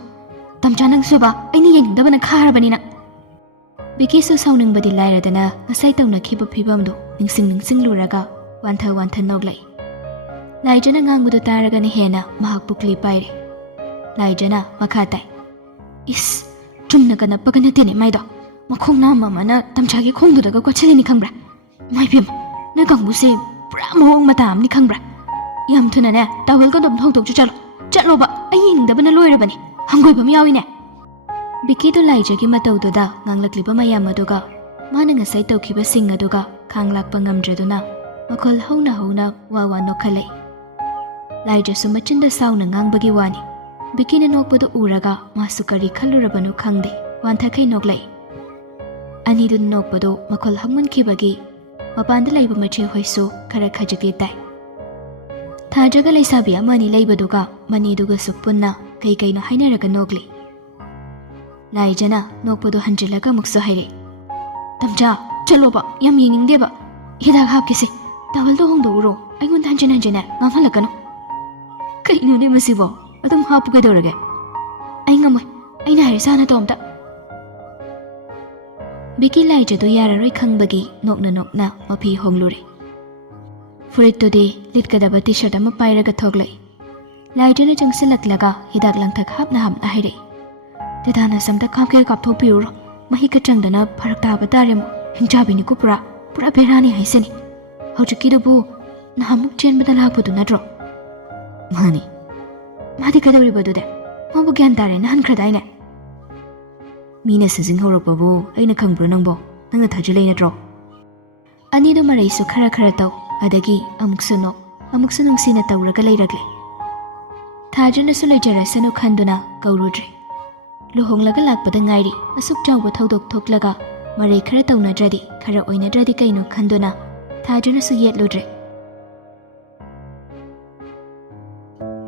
ꯇꯝꯆꯥ ꯅꯪꯁꯨꯕ ꯑꯩꯅ ꯌꯦꯡꯅꯤꯡꯗꯕꯅ ꯈꯥꯔꯕꯅꯤꯅ. ꯕꯤꯀꯤꯁꯨ ꯁꯥꯎꯅꯤꯡꯕꯗꯤ ꯂꯥꯏꯔꯗꯅ ꯉꯁꯥꯏ ꯇꯧꯅꯈꯤꯕ ꯐꯤꯕꯝꯗꯨ ꯅꯤꯡꯁꯤꯡꯂꯨꯔꯒ ꯋꯥꯟꯊ ꯅꯣꯛꯂꯛꯏ. ꯂꯥꯏꯖꯅ ꯉꯥꯡꯕꯗꯨ ꯇꯥꯔꯒꯅ ꯍꯦꯟꯅ ꯃꯍꯥꯛ ꯄꯨꯛꯂꯤ ꯄꯥꯏꯔꯦ. ꯂꯥꯏꯖꯅ ꯃꯈꯥ ꯇꯥꯏ. ꯏꯁ, ꯆꯨꯝꯅꯒ ꯅꯞꯄꯒ ꯅꯠꯇꯦꯅꯦ ꯃꯥꯏꯗꯣ. ꯃꯈꯣꯡ ꯅꯥꯝ ꯑꯃꯅ ꯇꯝꯆꯥꯒꯤ ꯈꯣꯡꯗꯨꯗꯒ ꯀꯣꯠꯁꯤꯜꯂꯤꯅꯤ ꯈꯪꯕ꯭ꯔꯥ? ꯏꯃꯥꯏꯕꯦꯝ, ꯅꯣꯏ ꯀꯥꯡꯕꯨꯁꯦ ꯄꯨꯔꯥ ꯃꯑꯣꯡ ꯃꯇꯥ ꯑꯃꯅꯤ ꯈꯪꯕ꯭ꯔꯥ? ꯌꯥꯝ ꯊꯨꯅꯅꯦ ꯇꯥꯋꯦꯜꯒ ꯑꯗꯨꯝ ꯍꯧꯗꯣꯛꯆꯨ ꯆꯠꯂꯣꯕ. ꯑꯩ ꯌꯦꯡꯅꯤꯡꯗꯕꯅ ꯂꯣꯏꯔꯕꯅꯤ. ꯍꯪꯒꯣꯏꯕ ꯑꯃ ꯌꯥꯎꯏꯅꯦ. ꯕꯤꯀꯤꯗꯨ ꯂꯥꯏꯖꯒꯤ ꯃꯇꯧꯗꯨꯗ ꯉꯥꯡꯂꯛꯂꯤꯕ ꯃꯌꯥꯝ ꯑꯗꯨꯒ ꯃꯥꯅ ꯉꯁꯥꯏ ꯇꯧꯈꯤꯕꯁꯤꯡ ꯑꯗꯨꯒ ꯈꯥꯡ ꯂꯥꯛꯄ ꯉꯝꯗ꯭ꯔꯗꯨꯅ ꯃꯈꯣꯜ ꯍꯧꯅ ꯋꯥ ꯅꯣꯛꯈꯠꯂꯛꯏ. ꯂꯥꯏꯖꯁꯨ ꯃꯆꯤꯟꯗ ꯁꯥꯎꯅ ꯉꯥꯡꯕꯒꯤ ꯋꯥꯅꯤ꯫ ꯕꯤꯀꯤꯅ ꯅꯣꯛꯄꯗꯨ ꯎꯔꯒ ꯃꯥꯁꯨ ꯀꯔꯤ ꯈꯜꯂꯨꯔꯕꯅꯣ ꯈꯪꯗꯦ, ꯋꯥꯟꯊꯈꯩ ꯅꯣꯛꯂꯛꯏ꯫ ꯑꯅꯤꯗꯨꯅ ꯅꯣꯛꯄꯗꯨ ꯃꯈꯣꯜ ꯍꯧꯃꯟꯈꯤꯕꯒꯤ ꯃꯄꯥꯟꯗ ꯂꯩꯕ ꯃꯆꯦ ꯍꯣꯏꯁꯨ ꯈꯔ ꯈꯖꯤꯛꯇꯤ ꯇꯥꯏ꯫ ꯊꯥꯖꯒ ꯂꯩꯁꯥꯕꯤ ꯑꯃ ꯑꯅꯤ ꯂꯩꯕꯗꯨꯒ ꯃꯅꯤꯗꯨꯒꯁꯨ ꯄꯨꯟꯅ ꯀꯩ ꯀꯩꯅꯣ ꯍꯥꯏꯅꯔꯒ ꯅꯣꯛꯂꯤ꯫ ꯂꯥꯏꯖꯅ ꯅꯣꯛꯄꯗꯨ ꯍꯟꯖꯤꯜꯂꯒ ꯑꯃꯨꯛꯁꯨ ꯍꯥꯏꯔꯛꯏ, ꯇꯝꯆꯥ ꯆꯠꯂꯣꯕ, ꯌꯥꯝ ꯌꯦꯡꯅꯤꯡꯗꯦꯕ, ꯍꯤꯗꯥꯛ ꯍꯥꯞꯀꯦꯁꯦ, ꯇꯥꯋꯦꯜꯗꯣ ꯍꯣꯡꯗꯣꯛꯎꯔꯣ, ꯑꯩꯉꯣꯟꯗ ꯍꯟꯖꯤꯟ ꯍꯟꯖꯤꯟꯅ ꯉꯥꯡꯍꯜꯂꯛꯀꯅꯨ꯫ ꯀꯩꯅꯣꯅꯦ ꯃꯁꯤꯕꯣ, ꯑꯗꯨꯝ ꯍꯥꯞꯄꯨ ꯀꯩꯗꯧꯔꯒꯦ? ꯑꯩ ꯉꯝꯃꯣꯏ, ꯑꯩꯅ ꯍꯥꯏꯔꯦ ꯆꯥꯅ ꯇꯣꯝꯇ꯫ ꯕꯤꯀꯤ ꯂꯥꯏꯖꯗꯨ ꯌꯥꯔꯔꯣꯏ ꯈꯪꯕꯒꯤ ꯅꯣꯛꯅ ꯅꯣꯛꯅ ꯃꯐꯤ ꯍꯣꯡꯂꯨꯔꯦ꯫ ꯐꯨꯔꯤꯠꯇꯨꯗꯤ ꯂꯤꯠꯀꯗꯕ ꯇꯤ ꯁꯔꯠ ꯑꯃ ꯄꯥꯏꯔꯒ ꯊꯣꯛꯂꯛꯏ꯫ ꯂꯥꯏꯖꯅ ꯆꯪꯁꯤꯜꯂꯛꯂꯒ ꯍꯤꯗꯥꯛ ꯂꯥꯡꯊꯛ ꯍꯥꯞꯅ ꯍꯥꯞꯅ ꯍꯥꯏꯔꯛꯏ, ꯇꯦꯇꯥꯅꯁ ꯑꯝꯇ ꯀꯥꯞꯀꯦ ꯀꯥꯞꯊꯣꯛꯄꯤꯔꯨꯔꯣ, ꯃꯍꯤꯛꯀ ꯆꯪꯗꯅ ꯐꯔꯛ ꯇꯥꯕ ꯇꯥꯔꯦꯃꯣ, ꯍꯤꯡꯆꯥꯕꯤꯅꯤꯀꯣ ꯄꯨꯔꯥ ꯕꯦꯔꯥꯅꯤ ꯍꯥꯏꯁꯤꯅꯤ꯫ ꯍꯧꯖꯤꯛꯀꯤꯗꯨꯕꯨ ꯅꯍꯥꯟꯃꯨꯛ ꯆꯦꯟꯕꯗ ꯂꯥꯛꯄꯗꯨ ꯅꯠꯇ꯭ꯔꯣ? ꯃꯥꯅꯤ꯫ ꯃꯥꯗꯤ ꯀꯩꯗꯧꯔꯤꯕ ꯑꯗꯨꯗꯤ? ꯃꯥꯕꯨ ꯒ꯭ꯌꯥꯟ ꯇꯥꯔꯦꯅ ꯍꯟꯈ꯭ꯔꯗꯥꯏꯅꯦ? ꯃꯤꯅ ꯁꯖꯤꯡ ꯍꯧꯔꯛꯄꯕꯨ ꯑꯩꯅ ꯈꯪꯕ꯭ꯔꯣ ꯅꯪꯕꯣ? ꯅꯪꯅ ꯊꯥꯖꯤꯜꯂꯩ ꯅꯠꯇ꯭ꯔꯣ? ꯑꯅꯤꯗꯨ ꯃꯔꯩꯁꯨ ꯈꯔ ꯈꯔ ꯇꯧ, ꯑꯗꯒꯤ ꯑꯃꯨꯛꯁꯨ ꯅꯣꯛ, ꯑꯃꯨꯛꯁꯨ ꯅꯨꯡꯁꯤꯅ ꯇꯧꯔꯒ ꯂꯩꯔꯛꯂꯦ꯫ ꯊꯥꯖꯅꯁꯨ ꯂꯩꯖꯔꯁꯅꯨ ꯈꯟꯗꯨꯅ ꯀꯧꯔꯨꯗ꯭ꯔꯦ꯫ ꯂꯨꯍꯣꯡꯂꯒ ꯂꯥꯛꯄꯗ ꯉꯥꯏꯔꯤ, ꯑꯁꯨꯛ ꯆꯥꯎꯕ ꯊꯧꯗꯣꯛ ꯊꯣꯛꯂꯒ ꯃꯔꯩ ꯈꯔ ꯇꯧꯅꯗ꯭ꯔꯗꯤ, ꯈꯔ ꯑꯣꯏꯅꯗ꯭ꯔꯗꯤ ꯀꯩꯅꯣ ꯈꯟꯗꯨꯅ ꯊꯥꯖꯅꯁꯨ ꯌꯦꯠꯂꯨꯗ꯭ꯔꯦ꯫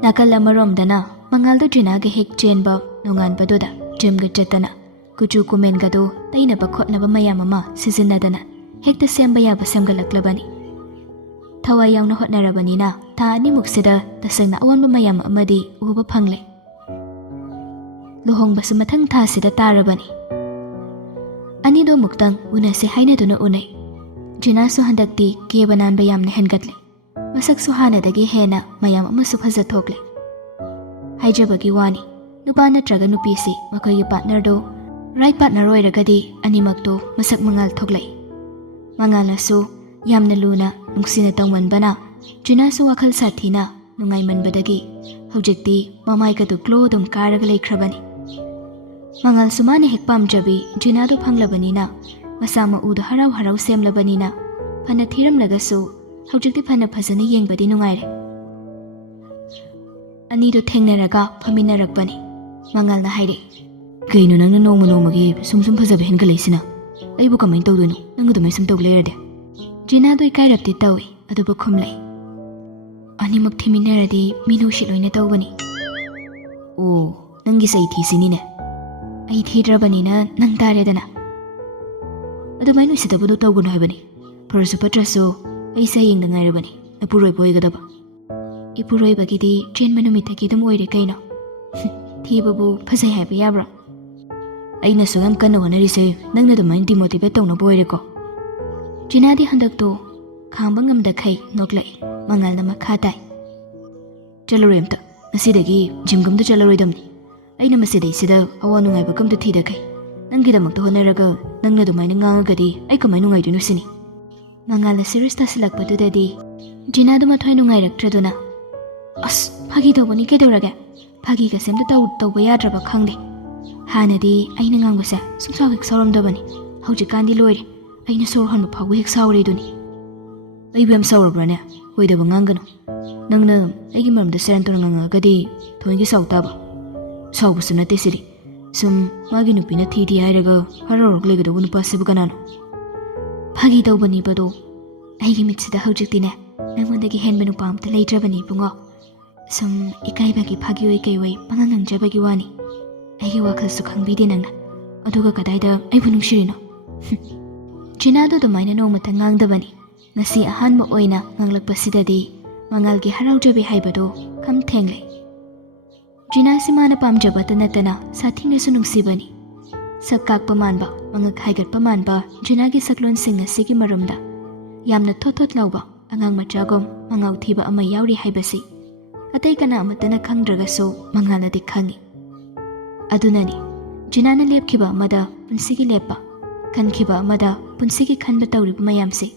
ꯅꯥꯀꯜ ꯑꯃꯔꯣꯝꯗꯅ ꯃꯉꯥꯜꯗꯨ ꯖꯤꯅꯥꯒ ꯍꯦꯛ ꯆꯦꯟꯕ ꯅꯣꯡꯉꯥꯟꯕꯗꯨꯗ ꯖꯤꯝꯒ ꯆꯠꯇꯅ ꯀꯨꯆꯨ ꯀꯨꯃꯦꯟꯒꯗꯨ ꯇꯩꯅꯕ ꯈꯣꯠꯅꯕ ꯃꯌꯥꯝ ꯑꯃ ꯁꯤꯖꯤꯟꯅꯗꯅ ꯍꯦꯛꯇ ꯁꯦꯝꯕ ꯌꯥꯕ ꯁꯦꯝꯒꯠꯂꯛꯂꯕꯅꯤ꯫ ꯊꯋꯥꯏ ꯌꯥꯎꯅ ꯍꯣꯠꯅꯔꯕꯅꯤꯅ ꯊꯥ ꯑꯅꯤꯃꯨꯛꯁꯤꯗ ꯇꯁꯦꯡꯅ ꯑꯑꯣꯟꯕ ꯃꯌꯥꯝ ꯑꯃꯗꯤ ꯎꯕ ꯐꯪꯂꯦ꯫ ꯂꯨꯍꯣꯡꯕꯁꯨ ꯃꯊꯪ ꯊꯥꯁꯤꯗ ꯇꯥꯔꯕꯅꯤ꯫ ꯑꯅꯤꯗꯣ ꯑꯃꯨꯛꯇꯪ ꯎꯅꯁꯦ ꯍꯥꯏꯅꯗꯨꯅ ꯎꯅꯩ꯫ ꯖꯤꯅꯥꯁꯨ ꯍꯟꯗꯛꯇꯤ ꯀꯦꯕ ꯅꯥꯟꯕ ꯌꯥꯝꯅ ꯍꯦꯟꯒꯠꯂꯦ꯫ ꯃꯁꯛꯁꯨ ꯍꯥꯟꯅꯗꯒꯤ ꯍꯦꯟꯅ ꯃꯌꯥꯝ ꯑꯃꯁꯨ ꯐꯖꯊꯣꯛꯂꯦ꯫ ꯍꯥꯏꯖꯕꯒꯤ ꯋꯥꯅꯤ, ꯅꯨꯄꯥ ꯅꯠꯇ꯭ꯔꯒ ꯅꯨꯄꯤꯁꯤ ꯃꯈꯣꯏꯒꯤ ꯄꯥꯔꯠꯅꯔꯗꯨ ꯔꯥꯏꯠ ꯄꯥꯔꯠꯅꯔ ꯑꯣꯏꯔꯒꯗꯤ ꯑꯅꯤꯃꯛꯇꯨ ꯃꯁꯛ ꯃꯉꯥꯜ ꯊꯣꯛꯂꯛꯏ꯫ ꯃꯉꯥꯜꯅꯁꯨ ꯌꯥꯝꯅ ꯂꯨꯅ ꯅꯨꯡꯁꯤꯅ ꯇꯧꯃꯟꯕꯅ ꯖꯤꯅꯥꯁꯨ ꯋꯥꯈꯜ ꯁꯥꯊꯤꯅ ꯅꯨꯡꯉꯥꯏꯃꯟꯕꯗꯒꯤ ꯍꯧꯖꯤꯛꯇꯤ ꯃꯃꯥꯏꯒꯗꯨ ꯒ꯭ꯂꯣ ꯑꯗꯨꯝ ꯀꯥꯔꯒ ꯂꯩꯈ꯭ꯔꯕꯅꯤ꯫ ꯃꯉꯥꯜꯁꯨ ꯃꯥꯅ ꯍꯦꯛ ꯄꯥꯝꯖꯕꯤ ꯖꯤꯅꯥꯗꯨ ꯐꯪꯂꯕꯅꯤꯅ, ꯃꯁꯥ ꯃꯎꯗꯨ ꯍꯔꯥꯎ ꯍꯔꯥꯎ ꯁꯦꯝꯂꯕꯅꯤꯅ, ꯐꯅ ꯊꯤꯔꯝꯂꯒꯁꯨ ꯍꯧꯖꯤꯛꯇꯤ ꯐꯅ ꯐꯖꯅ ꯌꯦꯡꯕꯗꯤ ꯅꯨꯡꯉꯥꯏꯔꯦ꯫ ꯑꯅꯤꯗꯨ ꯊꯦꯡꯅꯔꯒ ꯐꯝꯃꯤꯟꯅꯔꯛꯄꯅꯤ꯫ ꯃꯉꯥꯜꯅ ꯍꯥꯏꯔꯛꯏ, ꯀꯩꯅꯣ ꯅꯪꯅ ꯅꯣꯡꯃ ꯅꯣꯡꯃꯒꯤ ꯁꯨꯝ ꯐꯖꯕ ꯍꯦꯟꯒꯠꯂꯛꯏꯁꯤꯅ? ꯑꯩꯕꯨ ꯀꯃꯥꯏꯅ ꯇꯧꯗꯣꯏꯅꯣ ꯅꯪ ꯑꯗꯨꯃꯥꯏꯅ ꯁꯨꯝ ꯇꯧ ꯂꯩꯔꯗꯤ? ꯖꯤꯅꯥꯗꯨ ꯏꯀꯥꯏꯔꯞꯇꯤ ꯇꯧꯏ, ꯑꯗꯨꯕꯨ ꯈꯨꯝꯂꯛꯏ, ꯑꯅꯤꯃꯛ ꯊꯤꯃꯤꯟꯅꯔꯗꯤ ꯃꯤꯅꯨꯡꯁꯤ ꯂꯣꯏꯅ ꯇꯧꯕꯅꯤ꯫ ꯑꯣ, ꯅꯪꯒꯤꯁꯦ ꯑꯩ ꯊꯤꯁꯤꯅꯤꯅꯦ? ꯑꯩ ꯊꯤꯗ꯭ꯔꯕꯅꯤꯅ ꯅꯪ ꯇꯥꯔꯦꯗꯅ꯫ ꯑꯗꯨꯃꯥꯏꯅ ꯎꯁꯤꯠꯇꯕꯗꯣ ꯇꯧꯒꯅꯨ ꯍꯥꯏꯕꯅꯤ꯫ ꯐꯔꯁꯨ ꯐꯠꯇ꯭ꯔꯁꯨ ꯑꯩꯁꯦ ꯍꯌꯦꯡꯗ ꯉꯥꯏꯔꯕꯅꯤ ꯏꯄꯨꯔꯣꯏꯕ ꯑꯣꯏꯒꯗꯕ꯫ ꯏꯄꯨꯔꯣꯏꯕꯒꯤꯗꯤ ꯆꯦꯟꯕ ꯅꯨꯃꯤꯠꯇꯒꯤ ꯑꯗꯨꯝ ꯑꯣꯏꯔꯦ ꯀꯩꯅꯣ꯫ ꯊꯤꯕꯕꯨ ꯐꯖꯩ ꯍꯥꯏꯕ ꯌꯥꯕ꯭ꯔꯣ? ꯑꯩꯅꯁꯨ ꯌꯥꯝ ꯀꯟꯅ ꯍꯣꯠꯅꯔꯤꯁꯦ ꯅꯪꯅ ꯑꯗꯨꯃꯥꯏꯅ ꯗꯤꯃꯣꯇꯤꯚꯦꯠ ꯇꯧꯅꯕ ꯑꯣꯏꯔꯦꯀꯣ꯫ ꯖꯤꯅꯥꯗꯤ ꯍꯟꯗꯛꯇꯣ ꯈꯥꯡꯕ ꯉꯝꯗꯈꯩ ꯅꯣꯛꯂꯛꯏ꯫ ꯃꯉꯥꯜꯅ ꯃꯈꯥ ꯇꯥꯏ, ꯆꯠꯂꯔꯣꯏ ꯑꯝꯇ, ꯉꯁꯤꯗꯒꯤ ꯖꯤꯝꯒꯨꯝꯗ ꯆꯠꯂꯔꯣꯏꯗꯕꯅꯤ꯫ ꯑꯩꯅ ꯃꯁꯤꯗꯩꯁꯤꯗ ꯑꯋꯥ ꯅꯨꯡꯉꯥꯏꯕ ꯀꯝꯇ ꯊꯤꯗꯈꯩ ꯅꯪꯒꯤꯗꯃꯛꯇ ꯍꯣꯠꯅꯔꯒ ꯅꯪꯅ ꯑꯗꯨꯃꯥꯏꯅ ꯉꯥꯡꯉꯒꯗꯤ ꯑꯩ ꯀꯃꯥꯏꯅ ꯅꯨꯡꯉꯥꯏꯗꯣꯏꯅꯣ ꯁꯤꯅꯤ꯫ ꯃꯉꯥꯜꯅ ꯁꯤꯔꯤꯌꯁ ꯇꯥꯁꯤꯜꯂꯛꯄꯗꯨꯗꯗꯤ ꯖꯤꯅꯥꯗꯨ ꯃꯊ꯭ꯋꯥꯏ ꯅꯨꯡꯉꯥꯏꯔꯛꯇ꯭ꯔꯗꯨꯅ, ꯑꯁ ꯐꯥꯒꯤ ꯇꯧꯕꯅꯤ ꯀꯩꯗꯧꯔꯒꯦ, ꯐꯥꯒꯤꯒꯁꯦ ꯑꯝꯇ ꯇꯧꯕ ꯌꯥꯗ꯭ꯔꯕ ꯈꯪꯗꯦ꯫ ꯍꯥꯟꯅꯗꯤ ꯑꯩꯅ ꯉꯥꯡꯕꯁꯦ ꯁꯨꯡꯁꯥꯎ ꯍꯦꯛ ꯁꯥꯎꯔꯝꯗꯕꯅꯤ, ꯍꯧꯖꯤꯛꯀꯥꯟꯗꯤ ꯂꯣꯏꯔꯦ, ꯑꯩꯅ ꯁꯣꯔ ꯍꯣꯟꯕ ꯐꯥꯎꯕ ꯍꯦꯛ ꯁꯥꯎꯔꯦꯗꯨꯅꯤ꯫ ꯑꯩꯕꯨ ꯌꯥꯝ ꯁꯥꯎꯔꯕ꯭ꯔꯥꯅꯦ? ꯑꯣꯏꯗꯕ ꯉꯥꯡꯒꯅꯨ꯫ ꯅꯪꯅ ꯑꯩꯒꯤ ꯃꯔꯝꯗ ꯁꯦꯔꯥꯟ ꯇꯨꯔꯥꯟ ꯉꯥꯡꯉꯛꯑꯒꯗꯤ ꯊꯣꯏꯒꯤ ꯁꯥꯎ ꯇꯥꯕ꯫ ꯁꯥꯎꯕꯁꯨ ꯅꯠꯇꯦ ꯁꯤꯗꯤ, ꯁꯨꯝ ꯃꯥꯒꯤ ꯅꯨꯄꯤꯅ ꯊꯤ ꯍꯥꯏꯔꯒ ꯍꯔꯥꯎꯔꯒ ꯂꯩꯒꯗꯧꯕ ꯅꯨꯄꯥꯁꯤꯕꯨ ꯀꯅꯥꯅꯣ? ꯐꯥꯒꯤ ꯇꯧꯕꯅꯤꯕꯗꯣ, ꯑꯩꯒꯤ ꯃꯤꯠꯁꯤꯗ ꯍꯧꯖꯤꯛꯇꯤꯅꯦ ꯅꯪꯉꯣꯟꯗꯒꯤ ꯍꯦꯟꯕ ꯅꯨꯄꯥ ꯑꯝꯇ ꯂꯩꯇ꯭ꯔꯕꯅꯤ ꯏꯕꯨꯡꯉꯣ꯫ ꯁꯨꯝ ꯏꯀꯥꯏꯕꯒꯤ ꯐꯥꯒꯤ ꯑꯣꯏ ꯀꯩ ꯑꯣꯏ ꯄꯪꯉꯥꯡ ꯉꯥꯡꯖꯕꯒꯤ ꯋꯥꯅꯤ꯫ ꯑꯩꯒꯤ ꯋꯥꯈꯜꯁꯨ ꯈꯪꯕꯤꯗꯦ ꯅꯪꯅ, ꯑꯗꯨꯒ ꯀꯗꯥꯏꯗ ꯑꯩꯕꯨ ꯅꯨꯡꯁꯤꯔꯤꯅꯣ? ꯖꯤꯅꯥꯗꯣ ꯑꯗꯨꯃꯥꯏꯅ ꯅꯣꯡꯃꯇ ꯉꯥꯡꯗꯕꯅꯤ꯫ ꯉꯁꯤ ꯑꯍꯥꯟꯕ ꯑꯣꯏꯅ ꯉꯥꯡꯂꯛꯄꯁꯤꯗꯗꯤ ꯃꯉꯥꯜꯒꯤ ꯍꯔꯥꯎꯖꯕꯤ ꯍꯥꯏꯕꯗꯣ ꯈꯝ ꯊꯦꯡꯂꯦ꯫ ꯖꯤꯅꯥꯁꯤ ꯃꯥꯅ ꯄꯥꯝꯖꯕꯇ ꯅꯠꯇꯅ ꯁꯥꯊꯤꯅꯁꯨ ꯅꯨꯡꯁꯤꯕꯅꯤ꯫ ꯁꯛ ꯀꯥꯛꯄ ꯃꯥꯟꯕ, ꯃꯉꯛ ꯍꯥꯏꯒꯠꯄ ꯃꯥꯟꯕ ꯖꯤꯅꯥꯒꯤ ꯁꯛꯂꯣꯟꯁꯤꯡ ꯑꯁꯤꯒꯤ ꯃꯔꯨꯝꯗ ꯌꯥꯝꯅ ꯊꯣꯠ ꯊꯣꯠ ꯂꯥꯎꯕ ꯑꯉꯥꯡ ꯃꯆꯥꯒꯨꯝ ꯃꯉꯥꯎ ꯊꯤꯕ ꯑꯃ ꯌꯥꯎꯔꯤ ꯍꯥꯏꯕꯁꯤ ꯑꯇꯩ ꯀꯅꯥ ꯑꯃꯠꯇꯅ ꯈꯪꯗ꯭ꯔꯒꯁꯨ ꯃꯉꯥꯜꯅꯗꯤ ꯈꯪꯏ꯫ ꯑꯗꯨꯅꯅꯤ ꯖꯤꯅꯥꯅ ꯂꯦꯞꯈꯤꯕ ꯑꯃꯗ ꯄꯨꯟꯁꯤꯒꯤ ꯂꯦꯞꯄ, ꯈꯟꯈꯤꯕ ꯑꯃꯗ ꯄꯨꯟꯁꯤꯒꯤ ꯈꯟꯕ ꯇꯧꯔꯤꯕ ꯃꯌꯥꯝꯁꯤ꯫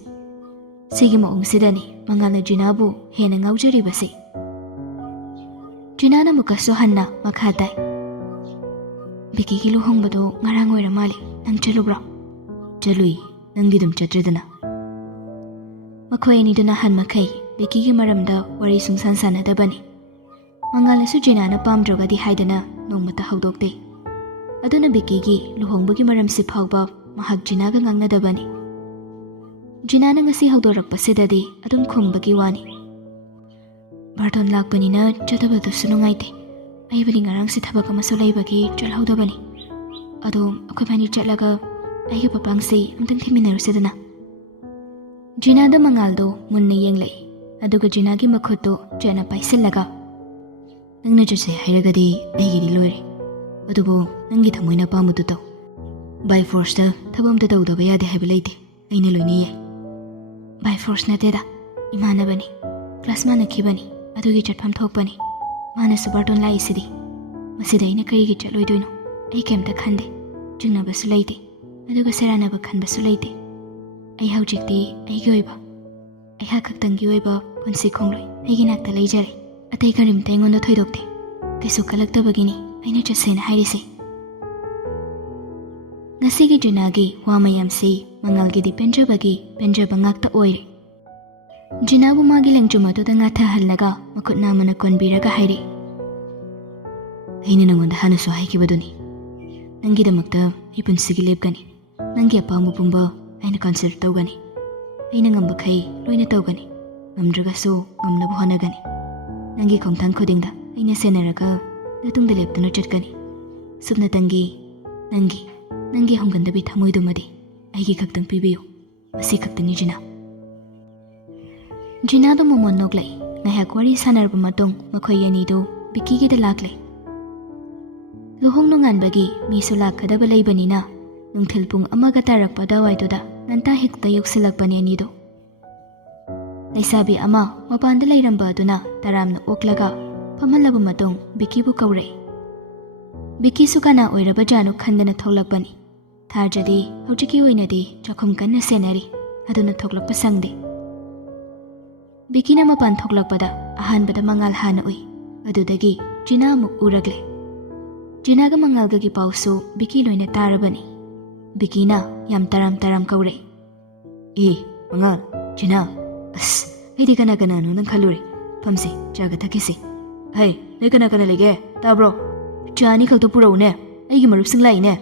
ꯁꯤꯒꯤ ꯃꯑꯣꯡꯁꯤꯗꯅꯤ ꯃꯉꯥꯜꯅ ꯖꯤꯅꯥꯕꯨ ꯍꯦꯟꯅ ꯉꯥꯎꯖꯔꯤꯕꯁꯤ꯫ ꯖꯤꯅꯥꯅ ꯑꯃꯨꯛꯀꯁꯨ ꯍꯟꯅ ꯃꯈꯥ ꯇꯥꯏ, ꯕꯤꯀꯤꯒꯤ ꯂꯨꯍꯣꯡꯕꯗꯣ ꯉꯔꯥꯡ ꯑꯣꯏꯔ ꯃꯥꯜꯂꯤ, ꯅꯪ ꯆꯠꯂꯨꯕ꯭ꯔꯣ? ꯆꯠꯂꯨꯏ, ꯅꯪꯗꯤ ꯑꯗꯨꯝ ꯆꯠꯇ꯭ꯔꯦꯗꯅ꯫ ꯃꯈꯣꯏ ꯑꯅꯤꯗꯨꯅ ꯍꯟꯃꯈꯩ ꯕꯤꯀꯤꯒꯤ ꯃꯔꯝꯗ ꯋꯥꯔꯤ ꯁꯨꯡꯁꯥꯟ ꯁꯥꯟꯅꯗꯕꯅꯤ꯫ ꯃꯉꯥꯜꯅꯁꯨ ꯖꯤꯅꯥꯅ ꯄꯥꯝꯗ꯭ꯔꯒꯗꯤ ꯍꯥꯏꯗꯅ ꯅꯣꯡꯃꯇ ꯍꯧꯗꯣꯛꯇꯦ꯫ ꯑꯗꯨꯅ ꯕꯤꯀꯤꯒꯤ ꯂꯨꯍꯣꯡꯕꯒꯤ ꯃꯔꯝꯁꯤ ꯐꯥꯎꯕ ꯃꯍꯥꯛ ꯖꯤꯅꯥꯒ ꯉꯥꯡꯅꯗꯕꯅꯤ꯫ ꯖꯤꯅꯥꯅ ꯉꯁꯤ ꯍꯧꯗꯣꯔꯛꯄꯁꯤꯗꯗꯤ ꯑꯗꯨꯝ ꯈꯨꯝꯕꯒꯤ ꯋꯥꯅꯤ꯫ ꯕꯥꯔꯇꯣꯟ ꯂꯥꯛꯄꯅꯤꯅ ꯆꯠꯇꯕꯗꯨꯁꯨ ꯅꯨꯡꯉꯥꯏꯇꯦ꯫ ꯑꯩꯕꯨꯗꯤ ꯉꯔꯥꯡꯁꯤ ꯊꯕꯛ ꯑꯃꯁꯨ ꯂꯩꯕꯒꯤ ꯆꯠꯍꯧꯗꯕꯅꯤ꯫ ꯑꯗꯣ ꯑꯩꯈꯣꯏꯕꯥꯅꯤ ꯆꯠꯂꯒ ꯑꯩꯒꯤ ꯄꯄꯥꯡꯁꯤ ꯑꯝꯇꯪ ꯊꯤꯃꯤꯟꯅꯔꯨꯁꯤꯗꯅ꯫ ꯖꯤꯅꯥꯗ ꯃꯉꯥꯜꯗꯣ ꯃꯨꯟꯅ ꯌꯦꯡꯂꯛꯏ꯫ ꯑꯗꯨꯒ ꯖꯤꯅꯥꯒꯤ ꯃꯈꯨꯠꯇꯣ ꯆꯦꯠꯅ ꯄꯥꯏꯁꯤꯜꯂꯒ, ꯅꯪꯅ ꯆꯠꯁꯦ ꯍꯥꯏꯔꯒꯗꯤ ꯑꯩꯒꯤꯗꯤ ꯂꯣꯏꯔꯦ꯫ ꯑꯗꯨꯕꯨ ꯅꯪꯒꯤ ꯊꯃꯣꯏꯅ ꯑꯄꯥꯝꯕꯗꯨ ꯇꯧ꯫ ꯕꯥꯏ ꯐꯣꯔꯁꯇ ꯊꯕꯛ ꯑꯝꯇ ꯇꯧꯗꯕ ꯌꯥꯗꯦ ꯍꯥꯏꯕ ꯂꯩꯇꯦ꯫ ꯑꯩꯅ ꯂꯣꯏꯅ ꯌꯥꯏ꯫ ꯕꯥꯏ ꯐꯣꯔꯁ ꯅꯠꯇꯦꯗ, ꯏꯃꯥꯟꯅꯕꯅꯤ꯫ ꯀ꯭ꯂꯥꯁ ꯃꯥꯟꯅꯈꯤꯕꯅꯤ, ꯑꯗꯨꯒꯤ ꯆꯠꯐꯝ ꯊꯣꯛꯄꯅꯤ꯫ ꯃꯥꯅꯁꯨ ꯕꯥꯔꯇꯣꯟ ꯂꯥꯛꯏꯁꯤꯗꯤ꯫ ꯃꯁꯤꯗ ꯑꯩꯅ ꯀꯔꯤꯒꯤ ꯆꯠꯂꯣꯏꯗꯣꯏꯅꯣ? ꯑꯩ ꯀꯩꯝꯇ ꯈꯟꯗꯦ꯫ ꯆꯤꯡꯅꯕꯁꯨ ꯂꯩꯇꯦ, ꯑꯗꯨꯒ ꯁꯦꯔꯥꯟꯅꯕ ꯈꯟꯕꯁꯨ ꯂꯩꯇꯦ꯫ ꯑꯩ ꯍꯧꯖꯤꯛꯇꯤ ꯑꯩꯒꯤ ꯑꯣꯏꯕ, ꯑꯩꯍꯥꯛ ꯈꯛꯇꯪꯒꯤ ꯑꯣꯏꯕ ꯄꯨꯟꯁꯤ ꯈꯣꯡꯂꯣꯏ ꯑꯩꯒꯤ ꯅꯥꯛꯇ ꯂꯩꯖꯔꯦ꯫ ꯑꯇꯩ ꯀꯔꯤꯝꯇ ꯑꯩꯉꯣꯟꯗ ꯊꯣꯏꯗꯣꯛꯇꯦ꯫ ꯀꯩꯁꯨ ꯈꯜꯂꯛꯇꯕꯒꯤꯅꯤ ꯑꯩꯅ ꯆꯠꯁꯦꯅ ꯍꯥꯏꯔꯤꯁꯦ꯫ ꯉꯁꯤꯒꯤ ꯖꯤꯅꯥꯒꯤ ꯋꯥ ꯃꯌꯥꯝꯁꯤ ꯃꯉꯥꯜꯒꯤꯗꯤ ꯄꯦꯟꯖꯕ ꯉꯥꯛꯇ ꯑꯣꯏꯔꯦ꯫ ꯖꯤꯅꯥꯕꯨ ꯃꯥꯒꯤ ꯂꯦꯡꯖꯨꯝ ꯑꯗꯨꯗ ꯉꯥꯊꯍꯜꯂꯒ ꯃꯈꯨꯠ ꯅꯥꯝꯃꯅ ꯀꯣꯟꯕꯤꯔꯒ ꯍꯥꯏꯔꯤ, ꯑꯩꯅ ꯅꯉꯣꯟꯗ ꯍꯥꯟꯅꯁꯨ ꯍꯥꯏꯈꯤꯕꯗꯨꯅꯤ꯫ ꯅꯪꯒꯤꯗꯃꯛꯇ ꯑꯩ ꯄꯨꯟꯁꯤꯒꯤ ꯂꯦꯞꯀꯅꯤ꯫ ꯅꯪꯒꯤ ꯑꯄꯥꯝꯕ ꯄꯨꯝꯕ ꯑꯩꯅ ꯀꯟꯁꯤꯗꯔ ꯇꯧꯒꯅꯤ꯫ ꯑꯩꯅ ꯉꯝꯕꯈꯩ ꯂꯣꯏꯅ ꯇꯧꯒꯅꯤ꯫ ꯉꯝꯗ꯭ꯔꯒꯁꯨ ꯉꯝꯅꯕ ꯍꯣꯠꯅꯒꯅꯤ꯫ ꯅꯪꯒꯤ ꯈꯣꯡꯊꯥꯡ ꯈꯨꯗꯤꯡꯗ ꯑꯩꯅ ꯁꯦꯟꯅꯔꯒ ꯅꯇꯨꯡꯗ ꯂꯦꯞꯇꯨꯅ ꯆꯠꯀꯅꯤ꯫ ꯁꯨꯞꯅꯇꯪꯒꯤ ꯅꯪꯒꯤ ꯍꯣꯡꯒꯟꯗꯕꯤ ꯊꯃꯣꯏꯗꯨꯃꯗꯤ ꯑꯩꯒꯤ ꯈꯛꯇꯪ ꯄꯤꯕꯤꯌꯨ꯫ ꯃꯁꯤ ꯈꯛꯇꯅꯤ ꯖꯤꯅꯥ꯫ ꯖꯤꯅꯥꯗꯣ ꯃꯣꯃꯣꯟ ꯅꯣꯛꯂꯛꯏ꯫ ꯉꯥꯏꯍꯥꯛ ꯋꯥꯔꯤ ꯁꯥꯟꯅꯔꯕ ꯃꯇꯨꯡ ꯃꯈꯣꯏ ꯑꯅꯤꯗꯨ ꯕꯤꯀꯤꯒꯤꯗ ꯂꯥꯛꯂꯦ꯫ ꯂꯨꯍꯣꯡ ꯅꯣꯡꯉꯥꯟꯕꯒꯤ ꯃꯤꯁꯨ ꯂꯥꯛꯀꯗꯕ ꯂꯩꯕꯅꯤꯅ ꯅꯨꯡꯊꯤꯜ ꯄꯨꯡ 1ꯒ ꯇꯥꯔꯛꯄ ꯑꯗꯨꯋꯥꯏꯗꯨꯗ ꯉꯟꯇꯥ ꯍꯦꯛꯇ ꯌꯧꯁꯤꯜꯂꯛꯄꯅꯤ ꯑꯅꯤꯗꯨ꯫ ꯂꯩꯁꯥꯕꯤ ꯑꯃ ꯃꯄꯥꯟꯗ ꯂꯩꯔꯝꯕ ꯑꯗꯨꯅ ꯇꯔꯥꯝꯅ ꯑꯣꯛꯂꯒ ꯐꯝꯍꯜꯂꯕ ꯃꯇꯨꯡ ꯕꯤꯀꯤꯕꯨ ꯀꯧꯔꯛꯏ꯫ ꯕꯤꯀꯤꯁꯨ ꯀꯅꯥ ꯑꯣꯏꯔꯕꯖꯥꯠꯅꯣ ꯈꯟꯗꯅ ꯊꯣꯛꯂꯛꯄꯅꯤ꯫ ꯊꯥꯖꯗꯤ ꯍꯧꯖꯤꯛꯀꯤ ꯑꯣꯏꯅꯗꯤ ꯆꯥꯛꯈꯨꯝ ꯀꯟꯅ ꯁꯦꯟꯅꯔꯤ, ꯑꯗꯨꯅ ꯊꯣꯛꯂꯛꯄ ꯁꯪꯗꯦ꯫ ꯕꯤꯀꯤꯅ ꯃꯄꯥꯟ ꯊꯣꯛꯂꯛꯄꯗ ꯑꯍꯥꯟꯕꯗ ꯃꯉꯥꯜ ꯍꯥꯟꯅ ꯎꯏ꯫ ꯑꯗꯨꯗꯒꯤ ꯖꯤꯅꯥ ꯑꯃꯨꯛ ꯎꯔꯛꯂꯦ꯫ ꯖꯤꯅꯥꯒ ꯃꯉꯥꯜꯒꯒꯤ ꯄꯥꯎꯁꯨ ꯕꯤꯀꯤ ꯂꯣꯏꯅ ꯇꯥꯔꯕꯅꯤ꯫ ꯕꯤꯀꯤꯅ ꯌꯥꯝ ꯇꯔꯥꯝ ꯀꯧꯔꯛꯏ, ꯑꯦ ꯃꯉꯥꯜ, ꯖꯤꯅꯥ, ꯑꯁ ꯑꯩꯗꯤ ꯀꯅꯥꯅꯣ ꯅꯪ ꯈꯜꯂꯨꯔꯦ꯫ ꯐꯝꯁꯤ, ꯆꯥꯒ ꯊꯛꯈꯤꯁꯤ꯫ ꯍꯩ, ꯅꯣꯏ ꯀꯅꯥ ꯂꯩꯒꯦ ꯇꯥꯕ꯭ꯔꯣ? ꯆꯥ 2 ꯈꯛꯇ ꯄꯨꯔꯛꯎꯅꯦ, ꯑꯩꯒꯤ ꯃꯔꯨꯞꯁꯤꯡ ꯂꯥꯛꯏꯅꯦ꯫